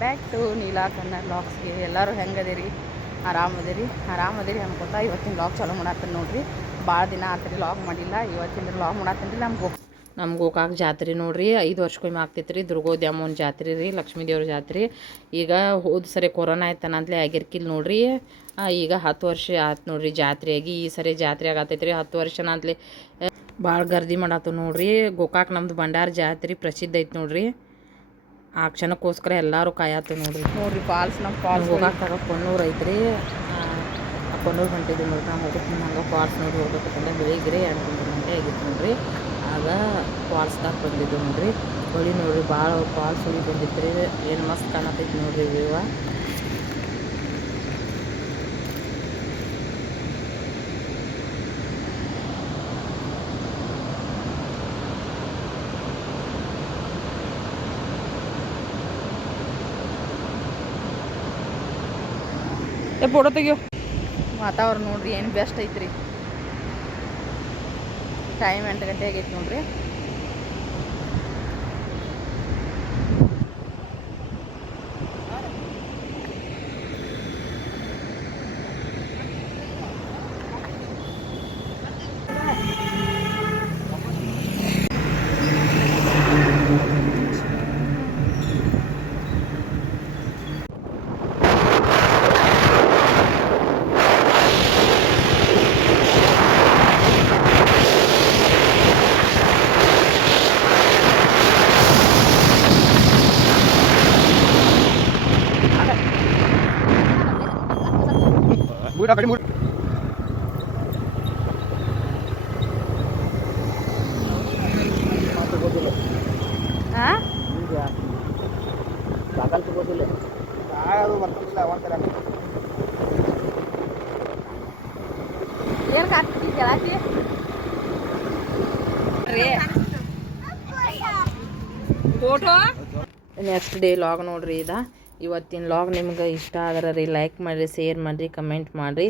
Back to Neela Kannada ಲಾಕ್ಸ್ಗೆ ಎಲ್ಲರೂ ಹೆಂಗದಿರಿ? ಆರಾಮದಿರಿ? ಆರಾಮದಿರಿ ಅನ್ಕೋತಾ ಇವತ್ತಿನ ಲಾಗ್ ಚಾಲೂ ಮಾಡತ್ತೀನಿ ನೋಡ್ರಿ. ಭಾಳ ದಿನ ಆತ್ರಿ ಲಾಗ್ ಮಾಡಿಲ್ಲ. ಇವತ್ತಿನ ಲಾಗ್ ಮಾಡತ್ತೀನಿ ರೀ ನಮ್ಗೆ. ನಮ್ಮ ಗೋಕಾಕ್ ಜಾತ್ರೆ ನೋಡ್ರಿ. ಐದು ವರ್ಷಕ್ಕೊಮ್ಮೆ ಆಗ್ತೈತೆ ರೀ ದುರ್ಗೋದ್ಯಮನ ಜಾತ್ರೆ ರೀ ಲಕ್ಷ್ಮೀ ದೇವ್ರ ಜಾತ್ರೆ. ಈಗ ಹೋದ ಸರಿ ಕೊರೋನಾ ಆಯ್ತನಂತಲೇ ಆಗಿರ್ಕಿಲ್ಲ ನೋಡ್ರಿ. ಈಗ ಹತ್ತು ವರ್ಷ ಆಯ್ತು ನೋಡ್ರಿ ಜಾತ್ರೆ ಆಗಿ ಈ ಸರಿ ಜಾತ್ರೆ ಆಗತ್ತೈತೆ ರೀ ಹತ್ತು ವರ್ಷನಂತಲೇ, ಭಾಳ ಗರ್ದಿ ಮಾಡತ್ತು ನೋಡ್ರಿ. ಗೋಕಾಕ್ ನಮ್ದು ಭಂಡಾರ ಜಾತ್ರೆ ಪ್ರಸಿದ್ಧ ಐತೆ ನೋಡ್ರಿ. ಆ ಕ್ಷಣಕ್ಕೋಸ್ಕರ ಎಲ್ಲರೂ ಕಾಯತ್ತೆ ನೋಡ್ರಿ. ನೋಡ್ರಿ ಫಾಲ್ಸ್ ನಮ್ಮ ಫಾಲ್ಸ್ ಹೋಗಕ್ಕಾಗ ಕೊನ್ನೂರು ಐತ್ರಿ. ಆ ಕೊನ್ನೂರು ಗಂಟೆದು ನೋಡ್ರಿ ನಾವು ಹೋಗುತ್ತೆ ಹಂಗೆ ಫಾಲ್ಸ್ ನೋಡಿ ಹೋಗ್ಬೇಕಂದ್ರೆ ಬೆಳಿಗ್ಗೆ ಎರಡು ಗಂಟೆ ಗಂಟೆ ಆಗಿತ್ತು ನೋಡ್ರಿ. ಆಗ ಫಾಲ್ಸ್ದಾಗ ಬಂದಿದ್ದು ನೋಡ್ರಿ. ಹೊಳಿ ನೋಡ್ರಿ ಭಾಳ ಫಾಲ್ಸ್ ಹೊಳಿ ಬಂದಿತ್ತು ರೀ ಏನು ಮಸ್ತ್ ಕಾಣತೈತಿ ನೋಡ್ರಿ ವ್ಯೂವ ಏ ಫೋಟೋ ತೆಗಿಯೋ. ವಾತಾವರಣ ನೋಡ್ರಿ ಏನು ಬೆಸ್ಟ್ ಐತ್ರಿ. ಟೈಮ್ ಎಂಟು ಗಂಟೆ ಆಗೈತೆ ನೋಡ್ರಿ. ಮೂಡ ಕಡೆ ಮೂಡ ಹಾಂ ದಾಖಲ್ ತಗೋದಿಲ್ಲ ಯಾರು ಬರ್ತಿಲ್ಲ ಒಂಥರ ಏನು ಫೋಟೋ ನೆಕ್ಸ್ಟ್ ಡೇ ಲಾಗ್ ನೋಡ್ರಿ ಇದ. ಇವತ್ತಿನ ಲಾಗ್ ನಿಮ್ಗೆ ಇಷ್ಟ ಆದ್ರೆ ರೀ ಲೈಕ್ ಮಾಡಿರಿ ಶೇರ್ ಮಾಡಿರಿ ಕಮೆಂಟ್ ಮಾಡಿರಿ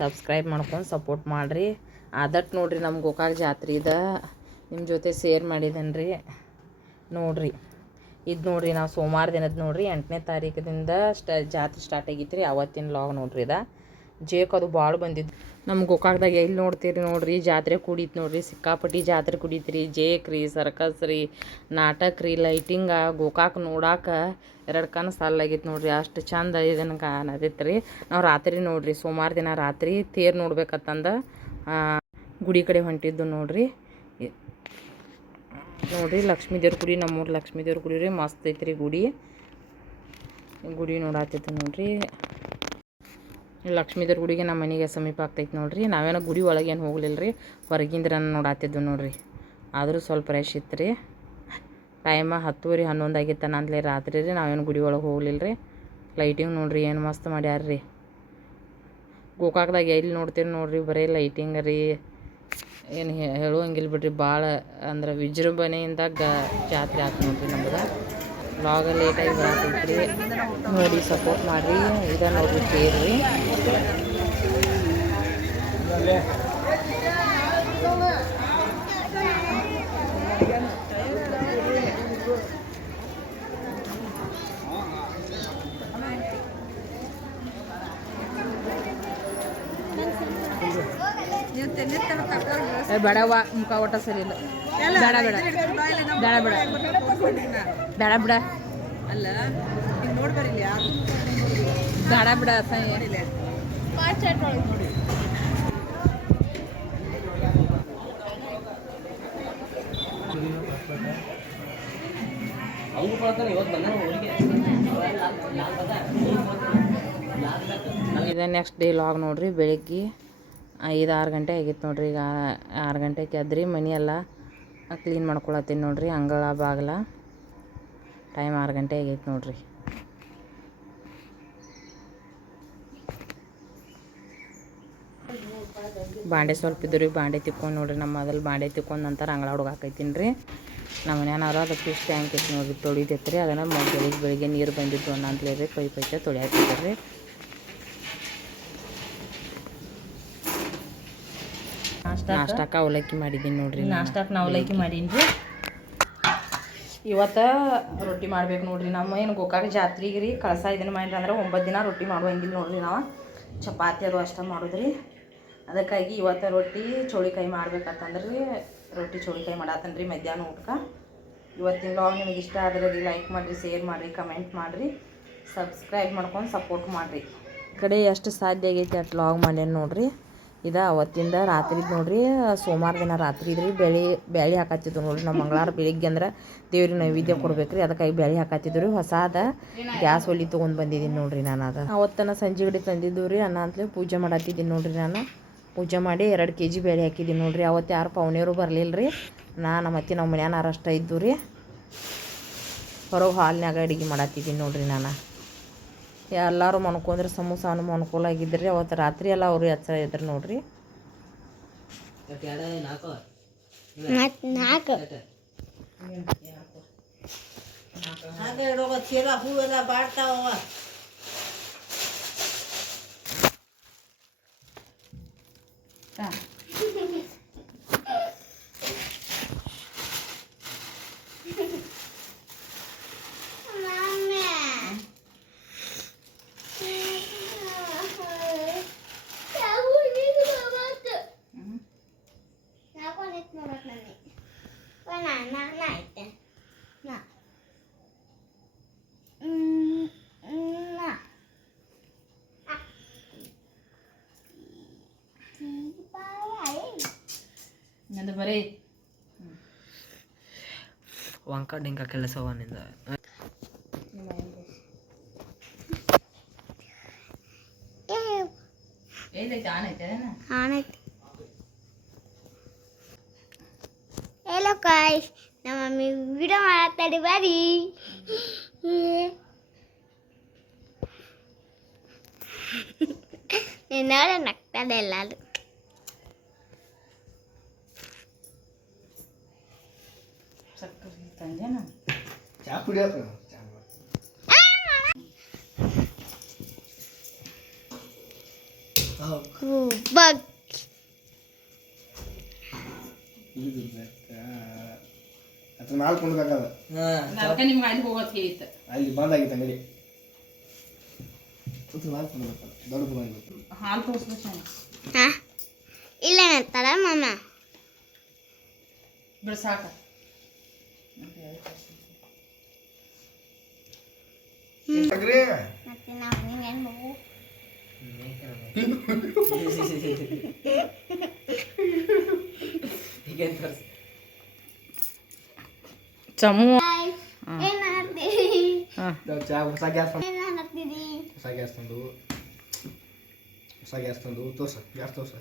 ಸಬ್ಸ್ಕ್ರೈಬ್ ಮಾಡ್ಕೊಂಡು ಸಪೋರ್ಟ್ ಮಾಡಿರಿ. ಆದಟ್ಟು ನೋಡಿರಿ ನಮ್ಮ ಗೋಕಾಕ್ ಜಾತ್ರೆ ಇದೆ. ನಿಮ್ಮ ಜೊತೆ ಶೇರ್ ಮಾಡಿದ್ದೇನೆ ರೀ ನೋಡಿರಿ. ಇದು ನೋಡಿರಿ ನಾವು ಸೋಮವಾರ ದಿನದ ನೋಡಿರಿ, ಎಂಟನೇ ತಾರೀಕದಿಂದ ಸ್ಟ, ಜಾತ್ರೆ ಸ್ಟಾರ್ಟ್ ಆಗಿತ್ತು ರೀ ಅವತ್ತಿನ ಲಾಗ್ ನೋಡಿರಿ ಇದ. ಜೇಕ್ ಅದು ಭಾಳ ಬಂದಿದ್ದು. ನಮ್ಮ ಗೋಕಾಕ್ದಾಗ ಎಲ್ಲಿ ನೋಡ್ತೀರಿ ನೋಡ್ರಿ, ಜಾತ್ರೆ ಕುಡೀತು ನೋಡ್ರಿ, ಸಿಕ್ಕಾಪಟ್ಟಿ ಜಾತ್ರೆ ಕುಡೀತ್ರಿ. ಜೇಕ್ ರೀ ಸರ್ಕಸ್ ರೀ, ನಾಟಕ ರೀ ಲೈಟಿಂಗ ಗೋಕಾಕ್ ನೋಡಾಕ ಎರಡು ಕಣ್ಣು ಸಾಲಾಗಿತ್ತು ನೋಡ್ರಿ. ಅಷ್ಟು ಚಂದ ಇದನ್ನು ಕಾಣತೈತೆ ರೀ. ನಾವು ರಾತ್ರಿ ನೋಡ್ರಿ ಸೋಮವಾರ ದಿನ ರಾತ್ರಿ ತೇರು ನೋಡ್ಬೇಕತ್ತಂದ ಗುಡಿ ಕಡೆ ಹೊಂಟಿದ್ದು ನೋಡ್ರಿ. ನೋಡ್ರಿ ಲಕ್ಷ್ಮೀ ದೇವ್ರ ಗುಡಿ, ನಮ್ಮೂರು ಲಕ್ಷ್ಮೀ ದೇವ್ರ ಗುಡಿ ರೀ, ಮಸ್ತ್ ಐತ್ರಿ ಗುಡಿ. ಗುಡಿ ನೋಡಾತಿತ್ತು ನೋಡ್ರಿ. ಲಕ್ಷ್ಮೀ ದೇವ್ರ ಗುಡಿಗೆ ನಮ್ಮ ಮನೆಗೆ ಸಮೀಪ ಆಗ್ತೈತೆ ನೋಡ್ರಿ. ನಾವೇನೋ ಗುಡಿ ಒಳಗೆ ಏನು ಹೋಗ್ಲಿಲ್ಲ ರೀ. ಹೊರಗಿಂದ್ರ ನೋಡಾತಿದ್ದು ನೋಡಿರಿ. ಆದರೂ ಸ್ವಲ್ಪ ರೆಶ್ ಇತ್ತು ರೀ. ಟೈಮ ಹತ್ತುವರೆ ಹನ್ನೊಂದು ಆಗಿತ್ತು ನಂತಲೇ ರಾತ್ರಿ ರೀ. ನಾವೇನು ಗುಡಿ ಒಳಗೆ ಹೋಗ್ಲಿಲ್ಲ ರೀ. ಲೈಟಿಂಗ್ ನೋಡ್ರಿ, ಏನು ಮಸ್ತ್ ಮಾಡ್ಯಾರ ರೀ. ಗೋಕಾಕ್ದಾಗ ಎಲ್ಲಿ ನೋಡ್ತೀರಿ ನೋಡಿರಿ, ಬರೀ ಲೈಟಿಂಗ್ ರೀ. ಏನು ಹೇಳುವಂಗಿಲ್ಲ ಬಿಡ್ರಿ. ಭಾಳ ಅಂದ್ರೆ ವಿಜೃಂಭಣೆಯಿಂದ ಗ, ಜಾತ್ರೆ ಆಯ್ತು ನೋಡ್ರಿ ನಮ್ಗೆ ಲಾಗ ಲೇಟಾಗಿ ಬರ್ತೈತ್ರಿ ನೋಡಿ ಸಪೋರ್ಟ್ ಮಾಡಿರಿ. ಇದ ನೋಡ್ರಿ ಕೇಳ್ರಿ. ಬಡವ ಮುಖ ಒಟ್ಟ ಸರಿ ಇಲ್ಲ. ಬೇಡ ಬೇಡ. ಬೇಡ ಬೇಡ. ಬೇಡ ಬಿಡ. ಅಲ್ಲ ಬೇಡ ಬಿಡ ಇದು ನೆಕ್ಸ್ಟ್ ಡೇ ಲಾಗ್ ನೋಡ್ರಿ ಬೆಳಿಗ್ಗೆ ಐದು ಆರು ಗಂಟೆ ಆಗಿತ್ತು ನೋಡ್ರಿ ಈಗ ಆರು ಗಂಟೆಗೆ ಎದ್ರಿ ಮನೆ ಎಲ್ಲ ಕ್ಲೀನ್ ಮಾಡ್ಕೊಳತ್ತೀನಿ ನೋಡ್ರಿ, ಅಂಗಳ, ಬಾಗಿಲ. ಟೈಮ್ ಆರು ಗಂಟೆ ಆಗೈತೆ ನೋಡ್ರಿ. ಬಾಂಡೆ ಸ್ವಲ್ಪ ಇದ್ರಿ ಬಾಂಡೆ ತಿಕ್ಕೊಂಡು ನೋಡ್ರಿ, ನಮ್ಮ ಮೊದಲು ಬಾಂಡೆ ತಿಕ್ಕೊಂಡು ನಂತರ ಅಂಗಳ ಹುಡುಗ ಹಾಕೈತೀನಿ ರೀ. ನಮ್ಮ ಮನ್ಯಾನವ್ರು ಅದು ಫಿಶ್ ಟ್ಯಾಂಕ್ ಐತಿ ನೋಡ್ರಿ ತೊಳಿತೈತೆ ರೀ ಅದನ್ನು ಬೆಳಿಗ್ಗೆ ಬೆಳಿಗ್ಗೆ ನೀರು ಬಂದಿದ್ದು ಅನ್ನಂತಲೇ ರೀ ಪೈಪ್ ಐತೆ ತೊಳಿಯಾಕೈತೆ ರೀ ನಾಷ್ಟಕ್ಕ? ಅವಲಕ್ಕಿ ಮಾಡಿದ್ದೀನಿ ನೋಡ್ರಿ ನಾಷ್ಟಾಕ ನಾ ಅವಲಕ್ಕಿ ಮಾಡೀನಿ ರೀ ಇವತ್ತು ರೊಟ್ಟಿ ಮಾಡ್ಬೇಕು ನೋಡ್ರಿ ನಮ್ಮ ಏನು ಗೋಕಾಕ ಜಾತ್ರೆಗೆ ರೀ ಕಳಸ ಇದನ್ನು ಮಾಡಿರಿ ಅಂದ್ರೆ ಒಂಬತ್ತು ದಿನ ರೊಟ್ಟಿ ಮಾಡುವಂಗಿಲ್ಲ ನೋಡ್ರಿ ನಾವು. ಚಪಾತಿ ಅದು ಅಷ್ಟೇ ಮಾಡೋದ್ರಿ. ಅದಕ್ಕಾಗಿ ಇವತ್ತು ರೊಟ್ಟಿ ಚೋಳಿಕಾಯಿ ಮಾಡ್ಬೇಕಂತಂದ್ರೆ ರೀ ರೊಟ್ಟಿ ಚೋಳಿಕಾಯಿ ಮಾಡತ್ತನ್ರಿ ಮಧ್ಯಾಹ್ನ ಊಟಕ್ಕೆ. ಇವತ್ತಿನ ಲಾಗ್ ನಿಮಗೆ ಇಷ್ಟ ಆದರೆ ರೀ ಲೈಕ್ ಮಾಡಿರಿ ಶೇರ್ ಮಾಡಿರಿ ಕಮೆಂಟ್ ಮಾಡಿರಿ. ಸಬ್ಸ್ಕ್ರೈಬ್ ಮಾಡ್ಕೊಂಡು ಸಪೋರ್ಟ್ ಮಾಡಿರಿ. ಕಡೆ ಎಷ್ಟು ಸಾಧ್ಯ ಆಗೈತೆ ಅಷ್ಟು ಲಾಗ್ ಮಾಡ್ಯಾನ ನೋಡ್ರಿ. ಇದು ಅವತ್ತಿಂದ ರಾತ್ರಿ ನೋಡ್ರಿ, ಸೋಮವಾರ ದಿನ ರಾತ್ರಿ ಇದ್ರಿ, ಬೆಳೆ, ಬ್ಯಾಳಿ ಹಾಕತ್ತಿದ್ವು ನೋಡ್ರಿ. ನಮ್ಮ ಮಂಗಳವಾರ ಬೆಳಿಗ್ಗೆ ಅಂದ್ರೆ ದೇವ್ರಿಗೆ ನೈವೇದ್ಯ ಕೊಡ್ಬೇಕ್ರಿ, ಅದಕ್ಕಾಗಿ ಬ್ಯಾಳಿ ಹಾಕತ್ತಿದ್ರು ಹೊಸಾದ ಗ್ಯಾಸ್ ಒಲಿ ತೊಗೊಂಡು ಬಂದಿದ್ದೀನಿ ನೋಡ್ರಿ ನಾನು ಅದು. ಅವತ್ತನ ಸಂಜೆ ಗಡಿ ತಂದಿದ್ದು ರೀ ಅನ್ನ ಅಂತಲೇ ಪೂಜೆ ಮಾಡತ್ತಿದ್ದೀನಿ ನೋಡ್ರಿ ನಾನು. ಪೂಜೆ ಮಾಡಿ ಎರಡು ಕೆ ಜಿ ಬೇಳೆ ಹಾಕಿದ್ದೀನಿ ನೋಡ್ರಿ. ಅವತ್ತು ಯಾರು ಪೌನೆಯವರು ಬರಲಿಲ್ಲ ರೀ ನಾನು ಮತ್ತೆ ನಮ್ಮ ಮನ್ಯಾನ ಅಷ್ಟ ಇದ್ದು ರೀ ಹೊರಗೆ ಹಾಲ್ನಾಗ ಅಡುಗೆ ಮಾಡತ್ತಿದ್ದೀನಿ ನೋಡ್ರಿ ನಾನು. ಎಲ್ಲರೂ ಮನ್ಕೊಂಡ್ರೆ ಸಮೋಸಾನು ಅನುಕೂಲ ಆಗಿದ್ರಿ ಅವತ್ತು ರಾತ್ರಿ ಎಲ್ಲ ಅವ್ರು ಎಚ್ಚರ ಇದ್ರು ನೋಡ್ರಿ. ಚೀಲ ಹೂವೆಲ್ಲ ವಂಕ ಡಿಂಕ ಕೆಲಸವನಿಂದ ಏನೈತೆ ಆನೈತೆ ಆನೈತಿ ಹಲೋ ಕಾಯ್ಸ್ ನಮ್ಮ ಮಮ್ಮಿ ವಿಡಿಯೋ ಮಾಡತ್ತಾರೆ ಬರ್ರಿ ನಿನ್ನೋಡ ನಗ್ತದೆ ಎಲ್ಲದು ಕುಡಿಯೋಕೆ ಬಗ್ ಅದ್ರ ನಾಲ್ಕು ಕುಂಡ್ಬೇಕಾದ ನಿಮ್ಗೆ ಅಲ್ಲಿ ಹೋಗೋದು ಹೇಳಿತ್ತು ಅಲ್ಲಿ ಬಂದಾಗಿತ್ತು ಅಂಗಡಿ ನಾಲ್ಕು ಕುಂಡ್ಬೇಕಲ್ಲ ದೊಡ್ಡ ಬಂದಾಗಿತ್ತು ಹಾಲು ತೋರಿಸ್ಬೇಕು ಹಾ ಇಲ್ಲ ನಂತರ ಮಾಮ ಬಿಡು ಸಾಕ ಅಗ್ರಿ ಮತ್ತೆ ನಾವು ನೀವೇನು ಮಗು ಚಮು ಚಾ ಹೊಸ ಗ್ಯಾಸ್ ಹೊಸ ಗ್ಯಾಸ್ ತಂದು ಹೊಸ ಗ್ಯಾಸ್ ತಂದು ತೋರ್ಸ ಗ್ಯಾಸ್ ತೋರ್ಸ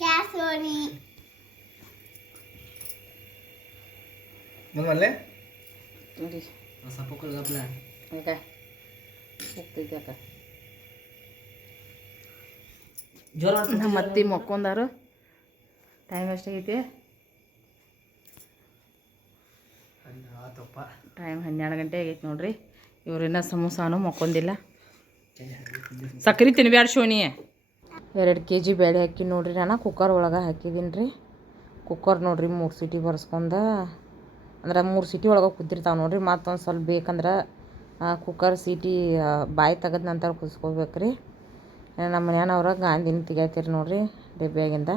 ಕ್ಯಾಸ್ ನೋಡಿ ನಮ್ಮಲ್ಲೇ ನೋಡಿ ಕೊಡ್ಗಪ್ಲ ಓಕೆ ಜೋರ ನಮ್ಮ ಅತ್ತಿ ಮಕ್ಕೊಂದಾರು ಟೈಮ್ ಎಷ್ಟಾಗೈತಿ ಆತಪ್ಪ. ಟೈಮ್ ಹನ್ನೆರಡು ಗಂಟೆ ಆಗೈತೆ ನೋಡ್ರಿ. ಇವ್ರಿನ್ನ ಸಮೋಸಾನು ಮಕ್ಕೊಂದಿಲ್ಲ. ಸಕ್ರೆ ತಿನ್ಬ್ಯಾಡ ಶೋನಿ ಎರಡು ಕೆ ಜಿ ಬೇಳೆ ಹಾಕಿ ನೋಡ್ರಿ ನಾನು. ಕುಕ್ಕರ್ ಒಳಗೆ ಹಾಕಿದ್ದೀನಿ ರೀ. ಕುಕ್ಕರ್ ನೋಡ್ರಿ ಮೂರು ಸೀಟಿ ಬರ್ಸ್ಕೊಂಡ. ಅಂದ್ರೆ ಮೂರು ಸೀಟಿ ಒಳಗೆ ಕುದ್ದಿರ್ತಾವೆ ನೋಡ್ರಿ. ಮತ್ತೊಂದು ಸ್ವಲ್ಪ ಬೇಕಂದ್ರೆ ಕುಕ್ಕರ್ ಸೀಟಿ ಬಾಯಿ ತೆಗೆದ ನಂತರ ಕುದಿಸ್ಕೋಬೇಕು ರೀ ನಮ್ಮ ಮನೆಯವ್ರ ಗಾಂಧಿನ ತೆಗಿಯತ್ತೀರಿ ನೋಡಿರಿ, ಡಬ್ಬಿಯಾಗಿಂದ.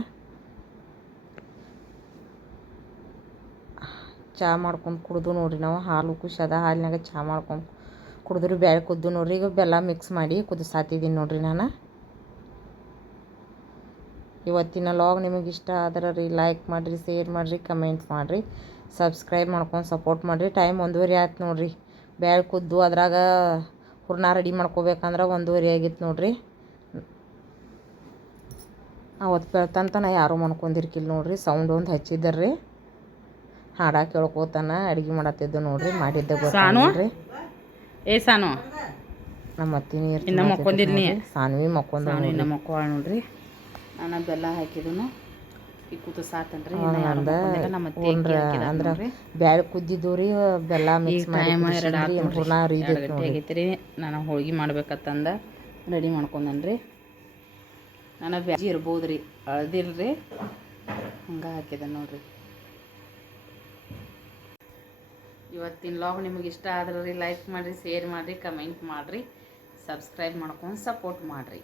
ಚಹಾ ಮಾಡ್ಕೊಂಡು ಕುಡ್ದು ನೋಡಿರಿ ನಾವು, ಹಾಲು ಕುಶದ ಹಾಲಿನಾಗ ಚಹಾ ಮಾಡ್ಕೊಂಡು ಕುಡಿದ್ರಿ ಬೇಳೆ ಕುದ್ದು ನೋಡ್ರಿ. ಈಗ ಬೆಲ್ಲ ಮಿಕ್ಸ್ ಮಾಡಿ ಕುದಿಸಾತಿದ್ದೀನಿ ನೋಡ್ರಿ ನಾನು. ಇವತ್ತಿನ ಲಾಗ್ ನಿಮಗೆ ಇಷ್ಟ ಆದ್ರೆ ರೀ ಲೈಕ್ ಮಾಡಿರಿ ಶೇರ್ ಮಾಡಿರಿ ಕಮೆಂಟ್ ಮಾಡಿರಿ. ಸಬ್ಸ್ಕ್ರೈಬ್ ಮಾಡ್ಕೊಂಡು ಸಪೋರ್ಟ್ ಮಾಡಿರಿ. ಟೈಮ್ ಒಂದೂವರೆ ಆಯ್ತು ನೋಡ್ರಿ. ಬ್ಯಾಳೆ ಕುದ್ದು ಅದ್ರಾಗ ಹೂರ್ಣ ರೆಡಿ ಮಾಡ್ಕೋಬೇಕಂದ್ರೆ ಒಂದೂವರೆ ಆಗಿತ್ತು ನೋಡಿರಿ. ಅವತ್ತು ಬೆಳ್ತಂತನ ಯಾರೂ ಮನ್ಕೊಂಡಿರ್ಕಿಲ್ಲ ನೋಡಿರಿ ಸೌಂಡ್ ಒಂದು ಹಚ್ಚಿದ್ದರ್ರಿ ಹಾಡ ಕೇಳ್ಕೋತಾನ ಅಡುಗೆ ಮಾಡತ್ತಿದ್ದು ನೋಡ್ರಿ ಮಾಡಿದ್ದೆ ಗೊತ್ತಾಗ್ರಿ ಏ ಸಾನು ನಮ್ಮ ಅತ್ತಿ ನೀರು ಇನ್ನ ಮಕ್ಕೊಂದಿಲ್ಲ ಸಾನ್ವಿ ಮಕ್ಕಳ ನೋಡ್ರಿ. ನಾನು ಬೆಲ್ಲ ಹಾಕಿದನು. ಅತ್ತೆ ಅಕ್ಕಿ ಅಂದ್ರೆ. ಬ್ಯಾಳೆ ಕುದ್ದಿದ್ದು ರೀ ಬೆಲ್ಲ ಮಿಕ್ಸ್ ಮಾಡಿ ರೀ ನಾನು ಹೋಳ್ಗೆ ಮಾಡ್ಬೇಕತ್ತಂದ ರೆಡಿ ಮಾಡ್ಕೊಂಡನ್ರಿ. ನಾನು ಬ್ಯಾಜಿ ಇರ್ಬೋದು ರೀ ಅಳ್ದಿಲ್ರಿ. ಹಂಗೆ ಹಾಕಿದೆ ನೋಡ್ರಿ. ಇವತ್ತಿನ ಲಾಗ್ ನಿಮಗೆ ಇಷ್ಟ ಆದ್ರೆ ರೀ ಲೈಕ್ ಮಾಡಿರಿ ಶೇರ್ ಮಾಡಿರಿ ಕಮೆಂಟ್ ಮಾಡಿರಿ. ಸಬ್ಸ್ಕ್ರೈಬ್ ಮಾಡ್ಕೊಂಡು ಸಪೋರ್ಟ್ ಮಾಡಿರಿ.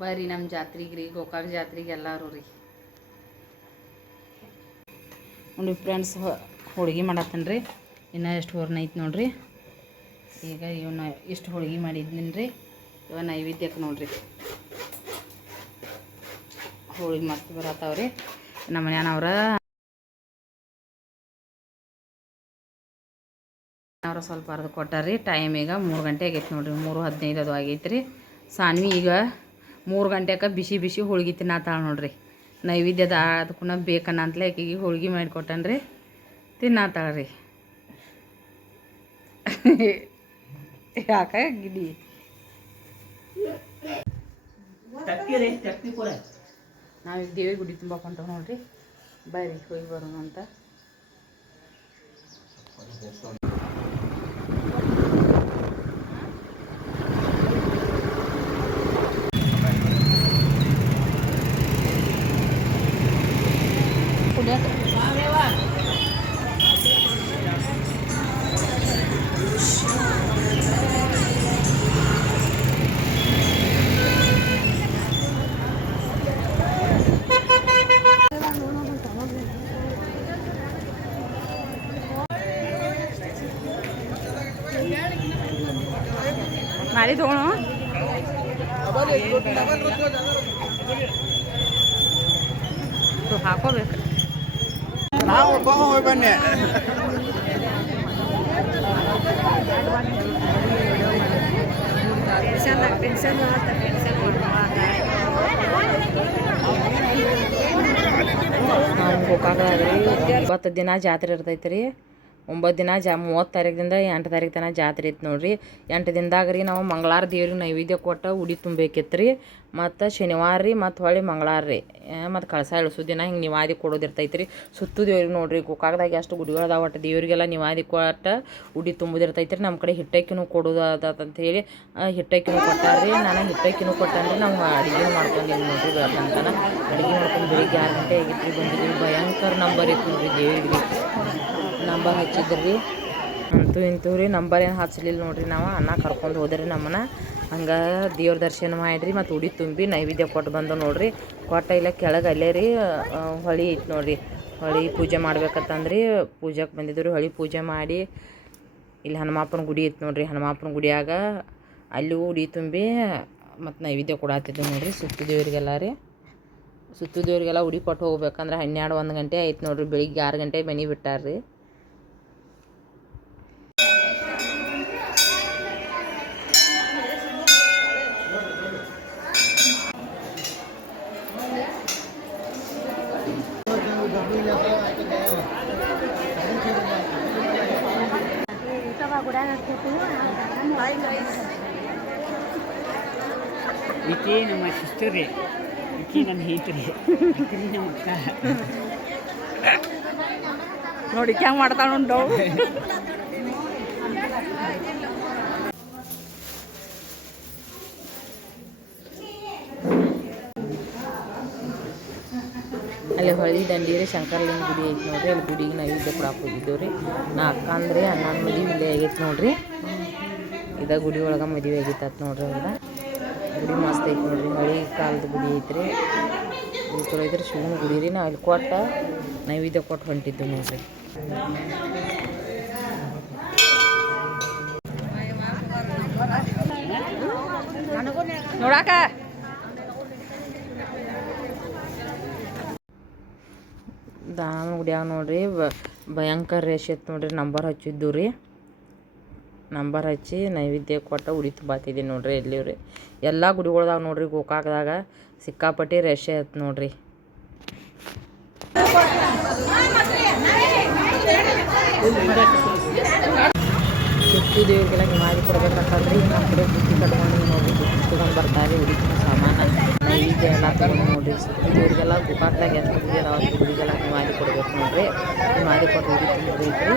ಬರ್ರಿ ನಮ್ಮ ಜಾತ್ರೆಗೆ ರೀ ಗೋಕಾಕ್ ಜಾತ್ರೆಗೆ ಎಲ್ಲರೂ ರೀ ನೋಡಿ ಫ್ರೆಂಡ್ಸ್ ಹೋಳಿಗೆ ಮಾಡತ್ತೇನೆ ರೀ ಇನ್ನೂ ಎಷ್ಟು ಹೊರ್ನ ಐತೆ ನೋಡಿರಿ. ಈಗ ಇವನ್ನ ಇಷ್ಟು ಹೋಳಿಗೆ ಮಾಡಿದ್ದೀನಿ ರೀ ಇವ ನೈವೇದ್ಯಕ್ಕೆ ನೋಡಿರಿ. ಹೋಳಿಗೆ ಮಸ್ತ್ ಬರತ್ತಾವ್ರಿ. ನಮ್ಮ ಮನೆಯವ್ರ ಅವ್ರ ಸ್ವಲ್ಪ ಅರ್ಧ ಕೊಟ್ಟಾರ್ರಿ. ಟೈಮ್ ಈಗ ಮೂರು ಗಂಟೆ ಆಗೈತೆ ನೋಡಿರಿ. ಮೂರು ಹದಿನೈದು ಅದು ಆಗೈತೆ ರೀ ಸಾನ್ವಿ ಈಗ ಮೂರು ಗಂಟೆಗೆ ಬಿಸಿ ಬಿಸಿ ಹೋಳಿಗೆ ತಿನ್ನತ್ತಾಳೆ ನೋಡ್ರಿ. ನೈವೇದ್ಯದ ಅದಕ್ಕೂ ಬೇಕನ್ನ ಅಂತಲೇ ಆಕೆಗೆ ಹೋಳ್ಗೆ ಮಾಡಿ ಕೊಟ್ಟನ್ರಿ. ತಿನ್ನತ್ತಾಳ ರೀ ಯಾಕ ಗಿಡಿ? ನಾವೀಗ ದೇವಿ ಗುಡಿ ತುಂಬ ಹೊಂಟವ್ ನೋಡ್ರಿ. ಬರ್ರಿ ಹೋಗಿ ಬರೋಣ ಅಂತ. ಹಾಕೋಬೇಕು ನಾವು ಹೋಗಿ ಬನ್ನಿ ಗೋಕಾಕದಾಗ ಇವತ್ತು ದಿನ ಜಾತ್ರೆ ಇರ್ತೈತ್ರಿ ರೀ ಒಂಬತ್ತು ದಿನ ಜಾ ಮೂವತ್ತು ತಾರೀಕಿಂದ ಎಂಟು ತಾರೀಕು ತನಕ ಜಾತ್ರೆ ಇತ್ತು ನೋಡಿರಿ. ಎಂಟು ದಿನದಾಗ ರೀ ನಾವು ಮಂಗಳಾರ ದೇವ್ರಿಗೆ ನೈವೇದ್ಯ ಕೊಟ್ಟು ಉಡಿ ತುಂಬಬೇಕಿತ್ತು ರೀ. ಮತ್ತು ಶನಿವಾರ ರೀ ಮತ್ತು ಹೊಳ್ಳಿ ಮಂಗಳಾರ ರೀ. ಮತ್ತು ಕಳಸ ಇಳಿಸೋ ದಿನ ಹಿಂಗೆ ನಿವಾದಿ ಕೊಡೋದು ಇರ್ತೈತೆ ರೀ ಸುತ್ತು ದೇವ್ರಿಗೆ ನೋಡ್ರಿ ಗೋಕಾಕದಾಗ ಎಷ್ಟು ಗುಡಿಗಳದಾವ ಒಟ್ಟು ದೇವರಿಗೆಲ್ಲ ನಿವಾದಿ ಕೊಟ್ಟು ಉಡಿ ತುಂಬುದಿರ್ತೈತೆ ರೀ ನಮ್ಮ ಕಡೆ ಹಿಟ್ಟಕ್ಕಿನೂ ಕೊಡೋದು ಹೇಳಿ ಹಿಟ್ಟಕ್ಕಿನೂ ಕೊಟ್ಟಾರ್ರಿ ನಾನು ಹಿಟ್ಟಕ್ಕಿನೂ ಕೊಟ್ಟಂದ್ರೆ ನಾವು ಅಡುಗೆ ಮಾಡ್ಕೊಂಡಿದ್ದು ನೋಡ್ರಿ ಬೆಳತನಕನ ಅಡುಗೆ ಮಾಡ್ಕೊಂಡು ಬೆಳಿಗ್ಗೆ ಆರು ಗಂಟೆ ಆಗಿತ್ತು ರೀ ಬಂದಿದ್ದೀವಿ ಭಯಂಕರ ನಂಬರ್ ಇತ್ತು ನೋಡ್ರಿ ದೇವಿಗೆ ನಂಬರ್ ರೀ ಅಂತೂ ಇಂತೂ ರೀ, ನಂಬರ್ ಏನು ಹಚ್ಚಲಿಲ್ಲ ನೋಡ್ರಿ ನಾವು. ಅನ್ನ ಕರ್ಕೊಂಡು ಹೋದ್ರಿ ನಮ್ಮನ್ನ. ಹಂಗೆ ದೇವ್ರ ದರ್ಶನ ಮಾಡಿರಿ ಮತ್ತು ಉಡಿ ತುಂಬಿ ನೈವೇದ್ಯ ಕೊಟ್ಟು ಬಂದು ನೋಡ್ರಿ. ಕೊಟ್ಟ ಇಲ್ಲ ಕೆಳಗೆ ಅಲ್ಲೇ ರೀ ಹೊಳಿ ಐತೆ ನೋಡ್ರಿ. ಹೊಳಿ ಪೂಜೆ ಮಾಡ್ಬೇಕಂತಂದ್ರಿ ಪೂಜೆಗೆ ಬಂದಿದ್ರು ಹೊಳಿ ಪೂಜೆ ಮಾಡಿ ಇಲ್ಲಿ ಹನುಮಾಪನ ಗುಡಿ ಇತ್ತು ನೋಡ್ರಿ. ಹನುಮಾಪನ ಗುಡಿಯಾಗ ಅಲ್ಲೂ ಉಡಿ ತುಂಬಿ ಮತ್ತು ನೈವೇದ್ಯ ಕೊಡಾತಿದ್ವಿ ನೋಡ್ರಿ ಸುತ್ತು ದೇವರಿಗೆಲ್ಲ ರೀ. ಸುತ್ತು ದೇವರಿಗೆಲ್ಲ ಉಡಿ ಕೊಟ್ಟು ಹೋಗ್ಬೇಕಂದ್ರೆ ಹನ್ನೆರಡು ಒಂದು ಗಂಟೆ ಆಯ್ತು ನೋಡ್ರಿ. ಬೆಳಿಗ್ಗೆ ಆರು ಗಂಟೆ ಮನೆ ಬಿಟ್ಟಾರ್ರಿ ಈಕೆ ಸಿಸ್ಟರ್ ರೀ ನನ್ನ ಅಕ್ಕ ನೋಡಿ ಹೆಂಗೆ ಮಾಡ್ತಾಳ ಉಂಟು ಅಲ್ಲಿ ಹೊಳಿ ದಂಡಿ ಶಂಕರಲಿಂಗ ಗುಡಿ ಐತಿ ನೋಡ್ರಿ. ಅಲ್ಲಿ ಗುಡಿಗೆ ನೈವೇದ್ಯ ಕೊಡಕ್ಕೆ ಹೋಗಿದ್ದೇವೆ ರೀ ನಾ ಅಕ್ಕ ಅಂದ್ರೆ ಅಣ್ಣನ ಮದುವೆ ಇಲ್ಲೇ ಆಗೈತೆ ನೋಡ್ರಿ. ಇದ ಗುಡಿ ಒಳಗೆ ಮದುವೆ ಆಗಿತ್ತು ನೋಡ್ರಿ ಅವ್ರದ ಗುಡಿ ಮಸ್ತ್ ಐತಿ ನೋಡ್ರಿ, ಹಳಿ ಕಾಲದ ಗುಡಿ ಐತ್ರಿ. ಇದು ಚಲೋ ಐತ್ರಿ, ಶಿವನ ಗುಡಿ ರೀ. ನಾವು ಅಲ್ಲಿ ಕೊಟ್ಟ ನೈವೇದ್ಯ ಕೊಟ್ಟು ಹೊಂಟಿದ್ದು ನೋಡ್ರಿ. ನೋಡಾಕ? ದಾನ ಗುಡಿಯಾಗ ನೋಡ್ರಿ? ಭಯಂಕರ ರೇಷ್ ಇತ್ತು ನೋಡ್ರಿ, ನಂಬರ್ ಹಚ್ಚಿದ್ದು ರೀ ನಂಬರ್ ಹಚ್ಚಿ ನೈವೇದ್ಯ ಕೊಟ್ಟು ಉಡಿ ತುಂಬಾತಿದ್ದೀವಿ ನೋಡ್ರಿ ಎಲ್ಲಿವ್ರಿ? ಎಲ್ಲ ಗುಡಿಗಳ್ದಾಗ ನೋಡ್ರಿ ಗೋಕಾಕದಾಗ. ಸಿಕ್ಕಾಪಟ್ಟಿ ರೇಷೆ ಐತೆ ನೋಡ್ರಿ. ಸುತ್ತಿ ದೇವ್ರಿಗೆಲ್ಲ ಮಾಡಿ ಕೊಡ್ಬೇಕಂತಂದ್ರೆ. ನಮ್ಮ ಕಡೆ ಬುತ್ತಿ ಕಟ್ಕೊಂಡು ನೋಡಿ ಬುತ್ತಿ ಬರ್ತಾರೆ ಉಡಿ ಸಾಮಾನ. ನೈವೇದ್ಯ ಎಲ್ಲ ತಗೊಂಡು ನೋಡ್ರಿ. ಸುತ್ತಿ ದೇವ್ರಿಗೆಲ್ಲ ಗೋಕಾಕದಾಗ ಎಂತ ಗುಡಿಗೆಲ್ಲ ಮಾಡಿ ಕೊಡ್ಬೇಕು ನೋಡ್ರಿ. ಮಾಡಿ ಕೊಟ್ಟು ಉಡಿ ತುಂಬಬೇಕ್ರಿ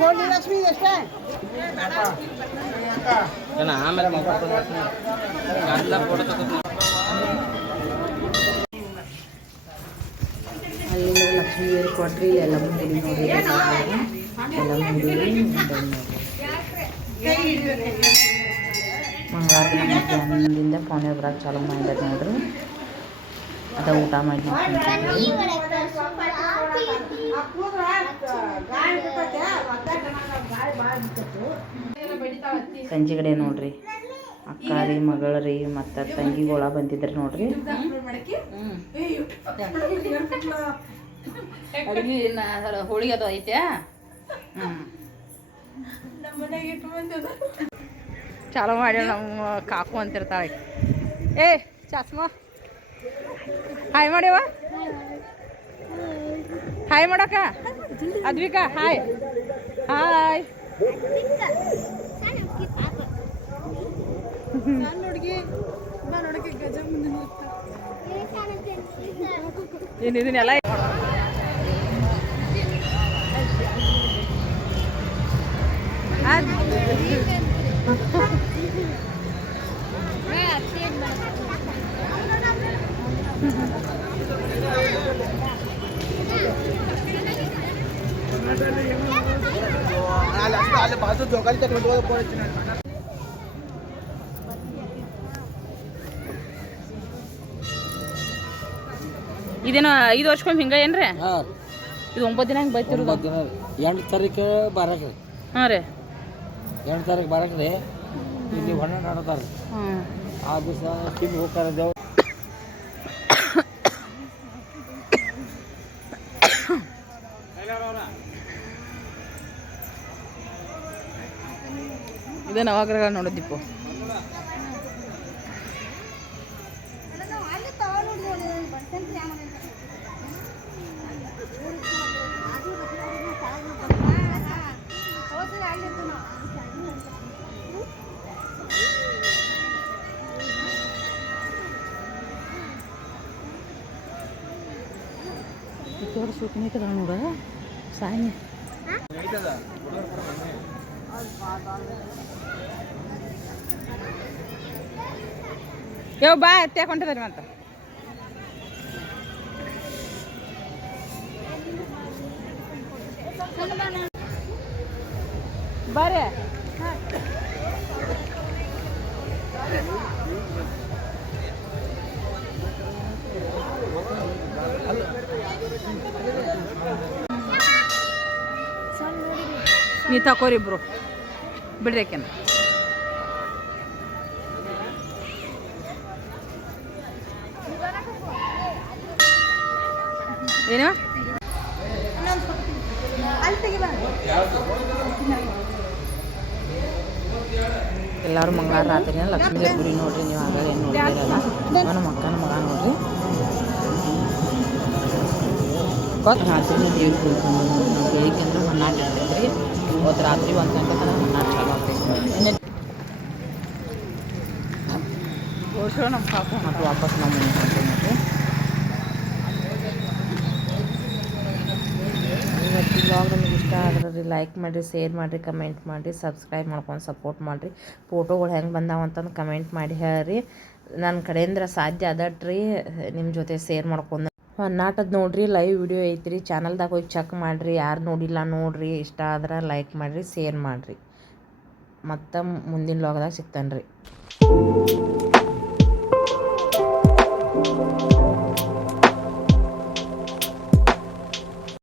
ನೋಡ್ರಿ. ಅಲ್ಲಿಂದ ಲಕ್ಷ್ಮೀ ದೇವ್ರಿಗೆ ಕೊಟ್ರಿ ಇಲ್ಲಿ ಎಲ್ಲ ಮುಡಿ ನೋಡಿ ಎಲ್ಲ ಮುಡಿ ಮಂಗಳವಾರ ದಿನ ಮಧ್ಯಾಹ್ನದಿಂದ ಫೋನ್ ಬರೋಕೆ ಚಾಲೂ ಮಾಡಿದ್ರು ನೋಡ್ರಿ ಅದ ಊಟ ಮಾಡಿ. ಸಂಜೆ ಕಡೆ ನೋಡ್ರಿ. ಅಕ್ಕ ರೀ, ಮಗಳ ರೀ, ಮತ್ತು ತಂಗಿಗಳ ಬಂದಿದ್ರಿ ನೋಡ್ರಿ. ಹೋಳಿಗೆ ಅದು ಐತೆ. ಚಾಲೋ ಚಾಲು ಮಾಡ್ಯಾಳ ನಮ್ಮ ಕಾಕು ಅಂತಿರ್ತಾಳೆ. ಏ, ಚಾಸ್ಮ. ಹಾಯ್ ಮಾಡ್ಯವ ಹಾಯ್ ಮಾಡಕ್ಕ ಅದ್ವಿಕ ಹಾಯ್ ಹಾಯ್ ಏನು ಇದನ್ನೆಲ್ಲ ಅಲ್ಲಿ ಬಾಜು ತಗೊಂಡು ಇದೇನು ಐದು ವರ್ಷಕ್ಕೊಮ್ಮೆ ಹಿಂಗೆ ಏನ್ರಿ? ಹಾಂ. ಇದು ಒಂಬತ್ತು ದಿನ ಹಿಂಗೆ ಬೈತಿರೋದು? ದಿನ ಎಂಟು ತಾರೀಕು ಬರಕ್ಕೆ ರೀ. ಹಾಂ ರೀ. ಎಂಟು ತಾರೀಕು ಬರಕ್ಕೆ ರೀ. ಇಲ್ಲಿ ಹೊಣ್ಣೆ ನಡ್ತಾರೆ ಆ ದಿವಸ ತಿಂದು ಹೋಗ್ತಾರೆ ಇದೇ ನವಾಗ್ರಹ ನೋಡೋದಿಪ್ಪು ಸೂಕನೇ ಕದ ನೋಡ. ಸಾಯಿ ಯೋ ಬಾ ಎತ್ತೆ ಕೊಂಡಿದ್ದಾರೆ ಮತ್ತೆ. ಬರ್ರಿ ನೀ ತಕೋರಿ ಇಬ್ರು. ಬಿಡ್ರಿ ಆಕೆನ ಏನು? ಎಲ್ಲರೂ ಮಂಗಳವಾರ ರಾತ್ರಿನ ಲಕ್ಷ್ಮೀ ಗುರಿ ನೋಡ್ರಿ, ನೀವು ಆಗ ಏನು ನೋಡಿರಲ್ಲ ನನ್ನ ಮಕ್ಕನ ಮಗ ನೋಡ್ರಿ. ಗೊತ್ತು ರಾತ್ರಿನ ದೇವ್ರ ಗುಡಿ ನಾವು ಬೆಳಿಗ್ಗೆ ಅಂದ್ರೆ ಮನ್ನಾಟ ಇರ್ತೈತೆ ರೀ ಇವತ್ತು ರಾತ್ರಿ ಒಂದು ಗಂಟೆ ತನಕ ತೋರ್ಸೋ ನಮ್ಮ ಪಾಪ ಮತ್ತು ವಾಪಸ್ ನಿಮಗೆ ಇಷ್ಟ ಆದ್ರೆ ಲೈಕ್ ಮಾಡಿರಿ ಶೇರ್ ಮಾಡಿರಿ ಕಮೆಂಟ್ ಮಾಡಿರಿ ಸಬ್ಸ್ಕ್ರೈಬ್ ಮಾಡ್ಕೊಂಡು ಸಪೋರ್ಟ್ ಮಾಡಿರಿ. ಫೋಟೋಗಳು ಹೆಂಗೆ ಬಂದಾವ ಅಂತಂದು ಕಮೆಂಟ್ ಮಾಡಿ ಹೇಳ್ರಿ. ನನ್ನ ಕಡೆಯಿಂದ ಸಾಧ್ಯ ಅದಟ್ರಿ ನಿಮ್ಮ ಜೊತೆ ಶೇರ್ ಮಾಡ್ಕೊಂಡು ಹೊನ್ನಾಟದ ನೋಡ್ರಿ ಲೈವ್ ವಿಡಿಯೋ ಐತ್ರಿ. ಚಾನಲ್ದಾಗ ಹೋಗಿ ಚೆಕ್ ಮಾಡಿರಿ. ಯಾರು ನೋಡಿಲ್ಲ ನೋಡ್ರಿ. ಇಷ್ಟ ಆದ್ರೆ ಲೈಕ್ ಮಾಡಿರಿ ಶೇರ್ ಮಾಡಿರಿ. ಮತ್ತು ಮುಂದಿನ ಬ್ಲಾಗ್ದಾಗ ಸಿಗ್ತಾನೆ ರೀ